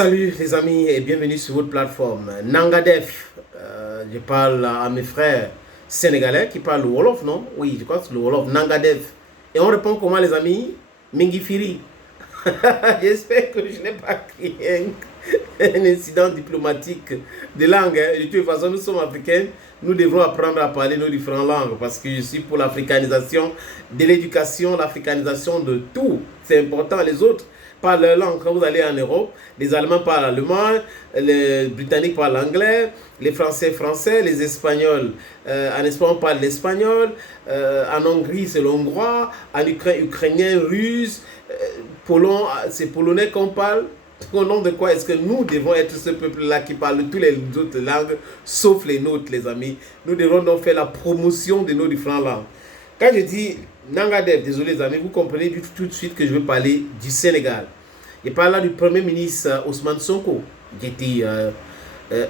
Salut les amis et bienvenue sur votre plateforme Nangadef. Je parle à mes frères sénégalais qui parlent le Wolof, non? Oui, je crois que c'est le Wolof, Nangadef. Et on répond comment les amis? Mingifiri. J'espère que je n'ai pas créé un incident diplomatique de langue. De toute façon, nous sommes africains, nous devons apprendre à parler nos différentes langues parce que je suis pour l'africanisation de l'éducation, l'africanisation de tout. C'est important, les autres parlent leur langue. Quand vous allez en Europe, les Allemands parlent allemand, les Britanniques parlent anglais, les Français français, les Espagnols en Espagne parlent l'espagnol, en Hongrie c'est le hongrois, en Ukraine ukrainien, russe, c'est polonais qu'on parle. Au nom de quoi est-ce que nous devons être ce peuple-là qui parle toutes les autres langues, sauf les nôtres, les amis? Nous devons donc faire la promotion de nos différentes langues. Quand je dis Nangadef, désolé les amis, vous comprenez tout de suite que je veux parler du Sénégal. Je parle là du Premier ministre Ousmane Sonko, qui était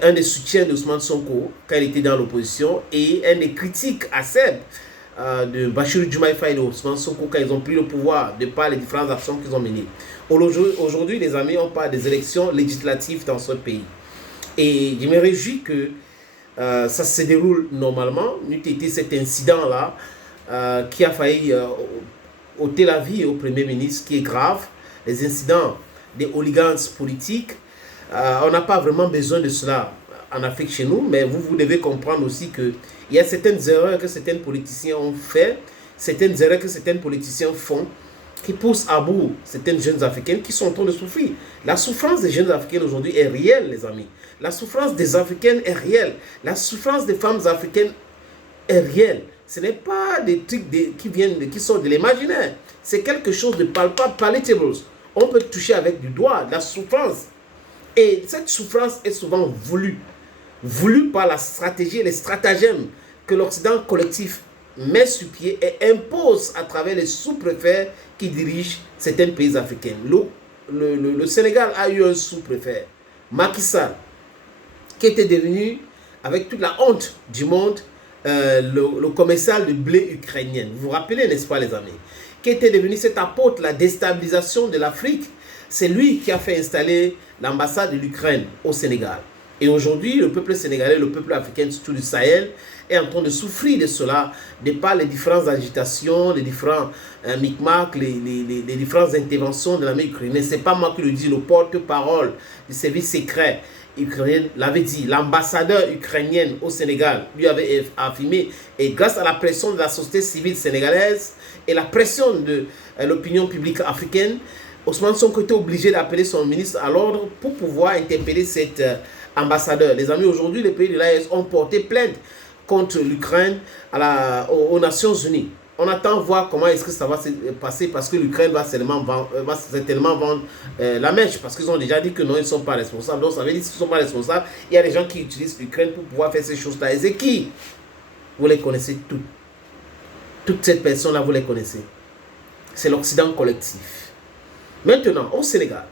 un des soutiens d'Ousmane Sonko quand il était dans l'opposition et un des critiques acerbes de Bassirou Diomaye Faye et Ousmane Sonko quand ils ont pris le pouvoir de par les différentes actions qu'ils ont menées. Aujourd'hui, les amis, on parle des élections législatives dans ce pays. Et je me réjouis que ça se déroule normalement. N'eût été cet incident-là qui a failli ôter la vie au Premier ministre, qui est grave. Les incidents des hooligans politiques, on n'a pas vraiment besoin de cela en Afrique chez nous, mais vous devez comprendre aussi qu'il y a certaines erreurs que certains politiciens ont fait, certaines erreurs que certains politiciens font, qui poussent à bout certaines jeunes africaines qui sont en train de souffrir. La souffrance des jeunes africaines aujourd'hui est réelle, les amis. La souffrance des africaines est réelle. La souffrance des femmes africaines est réelle. Ce n'est pas des trucs qui sortent de l'imaginaire. C'est quelque chose de palpable, palpable. On peut toucher avec du doigt la souffrance. Et cette souffrance est souvent voulue par la stratégie et les stratagèmes que l'Occident collectif met sur pied et impose à travers les sous-préfets qui dirigent certains pays africains. Le Sénégal a eu un sous-préfet, Macky Sall, qui était devenu, avec toute la honte du monde, le commercial de blé ukrainien. Vous vous rappelez, n'est-ce pas les amis? Qui était devenu cet apôtre, la déstabilisation de l'Afrique. C'est lui qui a fait installer l'ambassade de l'Ukraine au Sénégal. Et aujourd'hui, le peuple sénégalais, le peuple africain, surtout du Sahel, est en train de souffrir de cela, de par les différentes agitations, les différents micmacs, les différentes interventions de l'armée ukrainienne. Ce n'est pas moi qui le dis, le porte-parole du service secret ukrainien l'avait dit. L'ambassadeur ukrainien au Sénégal lui avait affirmé, et grâce à la pression de la société civile sénégalaise et la pression de l'opinion publique africaine, Ousmane Sonko était obligé d'appeler son ministre à l'ordre pour pouvoir interpeller cet ambassadeur. Les amis, aujourd'hui, les pays de l'AES ont porté plainte contre l'Ukraine aux Nations Unies. On attend voir comment est-ce que ça va se passer parce que l'Ukraine va certainement vendre la mèche parce qu'ils ont déjà dit que non, ils ne sont pas responsables. Donc ça veut dire qu'ils ne sont pas responsables. Il y a des gens qui utilisent l'Ukraine pour pouvoir faire ces choses-là. Et c'est qui? Vous les connaissez toutes. Toutes ces personnes-là, vous les connaissez. C'est l'Occident collectif. Maintenant, au Sénégal,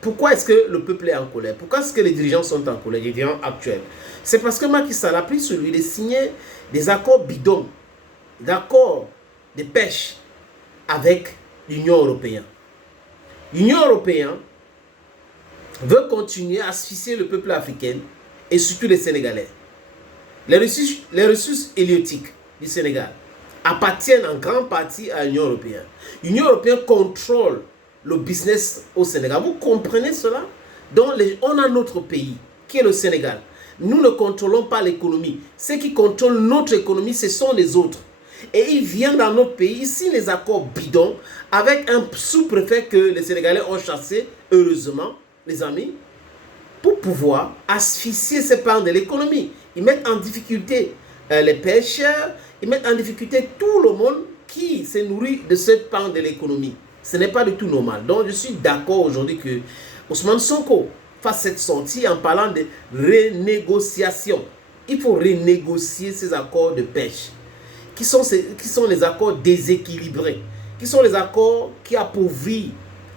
pourquoi est-ce que le peuple est en colère? Pourquoi est-ce que les dirigeants sont en colère, les dirigeants actuels? C'est parce que Macky Sall a pris sur lui de signer des accords bidons, d'accords de pêche avec l'Union européenne. L'Union européenne veut continuer à asphyxier le peuple africain et surtout les Sénégalais. Les ressources halieutiques du Sénégal appartiennent en grande partie à l'Union européenne. L'Union européenne contrôle le business au Sénégal. Vous comprenez cela? Donc, on a notre pays, qui est le Sénégal. Nous ne contrôlons pas l'économie. Ceux qui contrôlent notre économie, ce sont les autres. Et ils viennent dans notre pays, ils signent les accords bidons, avec un sous-préfet que les Sénégalais ont chassé, heureusement, les amis, pour pouvoir asphyxier ces pans de l'économie. Ils mettent en difficulté les pêcheurs, ils mettent en difficulté tout le monde qui se nourrit de ce pan de l'économie. Ce n'est pas du tout normal. Donc, je suis d'accord aujourd'hui que Ousmane Sonko fasse cette sortie en parlant de renégociation. Il faut renégocier ces accords de pêche. Qui sont les accords déséquilibrés? Qui sont les accords qui appauvrissent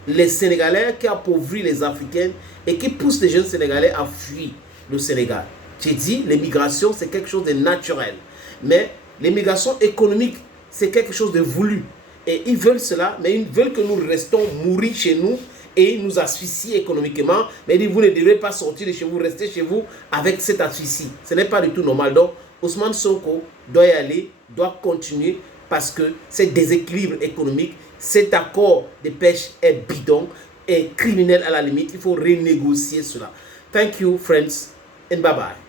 les Sénégalais, qui appauvrissent les Africains et qui poussent les jeunes Sénégalais à fuir le Sénégal. J'ai dit, l'immigration, c'est quelque chose de naturel. Mais l'immigration économique, c'est quelque chose de voulu. Et ils veulent cela, mais ils veulent que nous restons mourir chez nous et nous asphyxie économiquement. Mais il dit, vous ne devrez pas sortir de chez vous, rester chez vous avec cette asphyxie. Ce n'est pas du tout normal. Donc, Ousmane Sonko doit y aller, doit continuer parce que ce déséquilibre économique, cet accord de pêche est bidon, est criminel à la limite. Il faut renégocier cela. Thank you, friends, and bye-bye.